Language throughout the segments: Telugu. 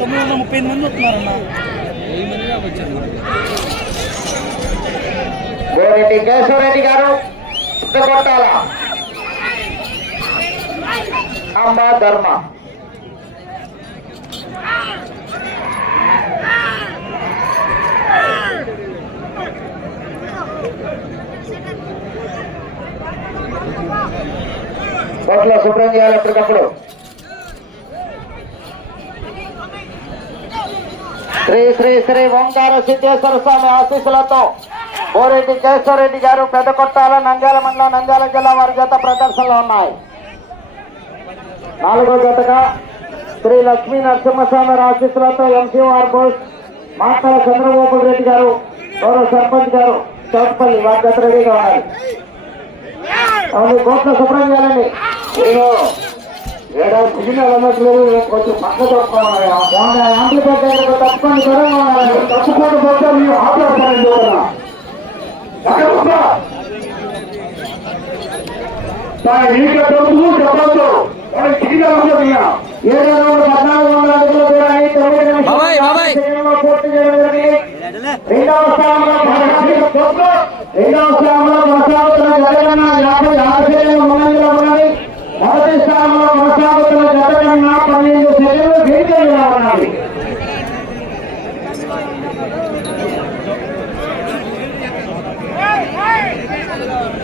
తొమ్మిది వందల ముప్పై ఎనిమిది మంది వస్తున్నారన్న. గోరెడ్డి కేశవరెడ్డి గారు కొట్టాల అంబ ధర్మ. కోట్లో శుభ్రం చేయాలి ఎప్పటికప్పుడు. శ్రీ శ్రీ శ్రీ ఓంకార సిద్ధేశ్వర స్వామి ఆశీస్సులతో బోరెడ్డి కేశవరెడ్డి గారు పెద్ద కొట్టాల నంద్యాల మండలం నంద్యాల జిల్లా వారి జత ప్రదర్శనలో ఉన్నాయి. నాలుగో జతగా శ్రీ లక్ష్మీ నరసింహస్వామి ఆశీస్సులతో ఎంసీఆర్ బోస్ మాతల చంద్రబాబు రెడ్డి గారు గౌరవ సర్పంచ్ గారు చౌట్పల్లి వారి జత రెడీగా ఉన్నాయి అవును కోట్ల శుభ్రం చేయాలండి. నేను సిగ్నల్ అన్నట్లేదు కొంచెం పక్క తప్పుకోవాలి యాంప్లిఫైర్ తప్పుకొని తప్పుకోవడం పోతే మీరు ఆపేస్తారండి నీకు తెలుసు సిగ్నల్ పద్నాలుగు వందల అడుగుల దూరాన్ని తొమ్మిది బాబాయ్, బాబాయ్. నిమిషాల్లో పూర్తి చేయడం జరిగింది రెండవ స్థానంలో కొనసాగుతున్న రెండవ స్థానంలో కొనసాగుతున్న జగన్న యాభై ఆరు సెకండ్లు ముందంజలో ఉన్నది మొదటి స్థానంలో కొనసాగుతున్న జగన్న పన్నెండు సెకండ్లు వెనుకంజలో ఉన్నది శ్రీ శ్రీ ఓంకార సిద్ధేశ్వర స్వామి ఆశీస్సులతో కూడి వెంకటేశ్వర గారు. ఏ పర్వతం. ఆ, పట్టుకోండి నాకు రాత్రి పట్టుకోండి. రాత్రి పేరు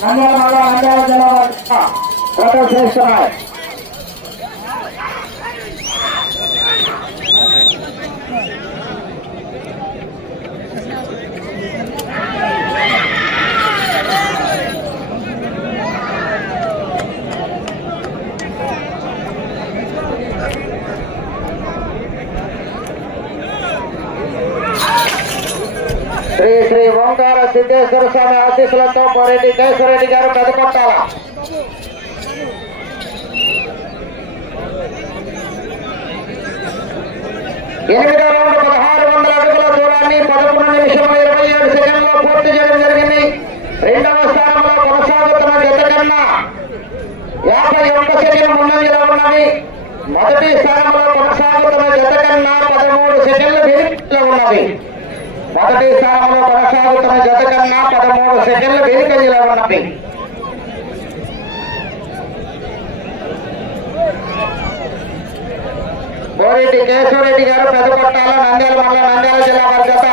నంద్యాల మండలం నంద్యాల జిల్లా వారి ప్రదర్శిస్తున్నాయి శ్రీ శ్రీ ఓంకార సిద్ధేశ్వర స్వామి ఆశీస్సులతో పోరెడ్డి కేశవరెడ్డి గారు పెదకొట్టాల ఎనిమిదో రౌండ్ పదహారు వందల అడుగుల దూరాన్ని పదకొండు నిమిషం ఇరవై ఏడు సెకండ్లో పూర్తి చేయడం జరిగింది. రెండవ స్థానంలో కొనసాగుతున్న జత కన్నా యాభై ఒక్క సెకండ్ ముందంజలో ఉన్నది. మొదటి స్థానంలో కొనసాగుతున్న జత కన్నా పదమూడు సెకండ్లు వెనుకలో ఉన్నది. మొదటి స్థానంలో కొనసాగుతున్న జత కన్నా పదమూడు సెకండ్లు వెనుకంజలో ఉన్నది కోరెడ్డి కేశవరెడ్డి గారు పెద్దకొట్టాల నంద్యాల మండలం నంద్యాల జిల్లా వారి జత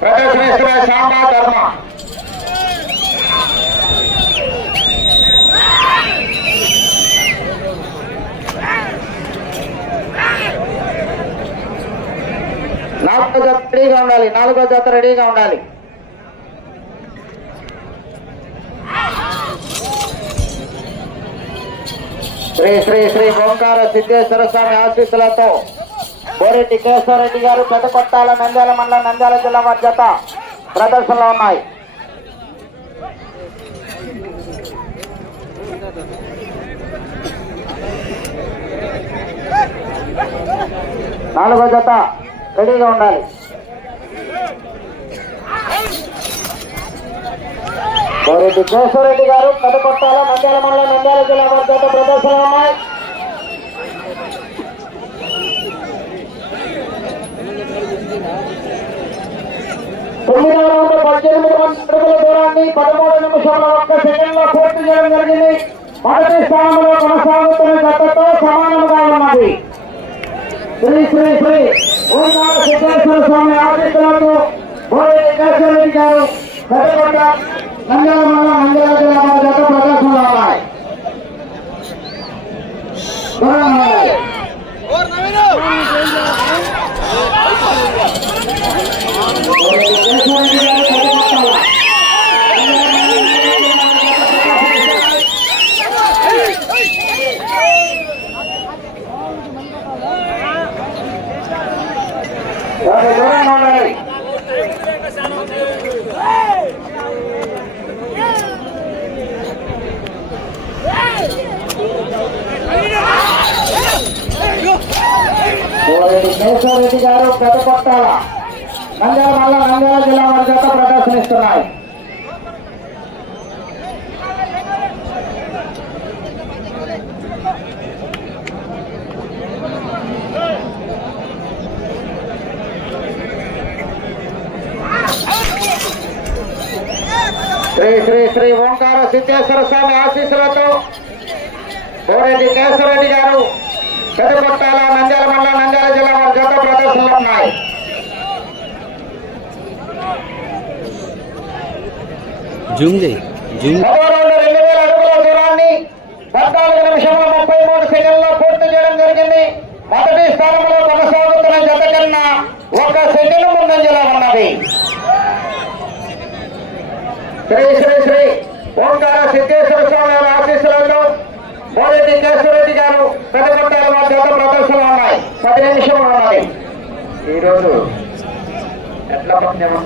ప్రదర్శనిస్తున్న శాంబా ధర్మ నాలుగో జత రెడీగా ఉండాలి. నాలుగో జత రెడీగా ఉండాలి. శ్రీ శ్రీ శ్రీ ఓంకార సిద్ధేశ్వర స్వామి ఆశీస్సులతో బోరెడ్డి కేశవరెడ్డి గారు పెద్దకొట్టాల నంద్యాల మండలం నంద్యాల జిల్లా వారి జత ప్రదర్శనలో ఉన్నాయి. నాలుగో జత రెడీగా ఉండాలి. బోరెడ్డి కేశవరెడ్డి గారు కథపట్టాల నంద్యాల మండలం నంద్యాల జిల్లా వారి జత ఉన్నాయి. పద్దెనిమిది అడుగుల దూరాన్ని పదమూడు నిమిషాల ఒక్క సెకండ్లో పూర్తి చేయడం జరిగింది. మొదటి స్థానంలో కొనసాగుతున్న సమానంగా ఉన్నది. శ్రీ శ్రీ శ్రీ. ఓంకార సిద్ధేశ్వర స్వామి ఆశీస్సులతో బోరెడ్డి కేశవరెడ్డి గారు పెద్దకొండ నంద్యాల నంద్యాల జిల్లా వారి జత దూరంగా ఉండాలి. బోరెడ్డి కేశవరెడ్డి గారు కోరెడ్డి కేశవరెడ్డి గారు పెదకొట్టాల నంద్యాల మల్ల నంద్యాల జిల్లా వారి చేత ప్రదర్శనిస్తున్నాయి. శ్రీ శ్రీ శ్రీ ఓంకార సిద్ధేశ్వర స్వామి ఆశీస్సులతో కోరెడ్డి కేశవరెడ్డి గారు పెదకొట్టాల నంద్యాల మండలం నంద్యాల ఉన్నాయి జూమ్ జూమ్. మరో రౌండ్ వేల అడుగుల దూరాన్ని పద్నాలుగు నిమిషముల ముప్పై మూడు సెకండ్లో పూర్తి చేయడం జరిగింది. మొదటి స్థానంలో కొనసాగుతున్న జత కన్నా ఒక సెకండ్ ముందంజలో ఉన్నది. శ్రీ శ్రీ శ్రీ ఓంకార సిద్ధేశ్వర స్వామి వారి ఆశీస్సులలో మోరెడ్డి కేశవరెడ్డి గారు పెద్దకొట్టాల వారి జత ప్రదర్శనలు ఉన్నాయి. పది నిమిషములు ఉన్నది. ఈరోజు ఎట్లా పట్టిన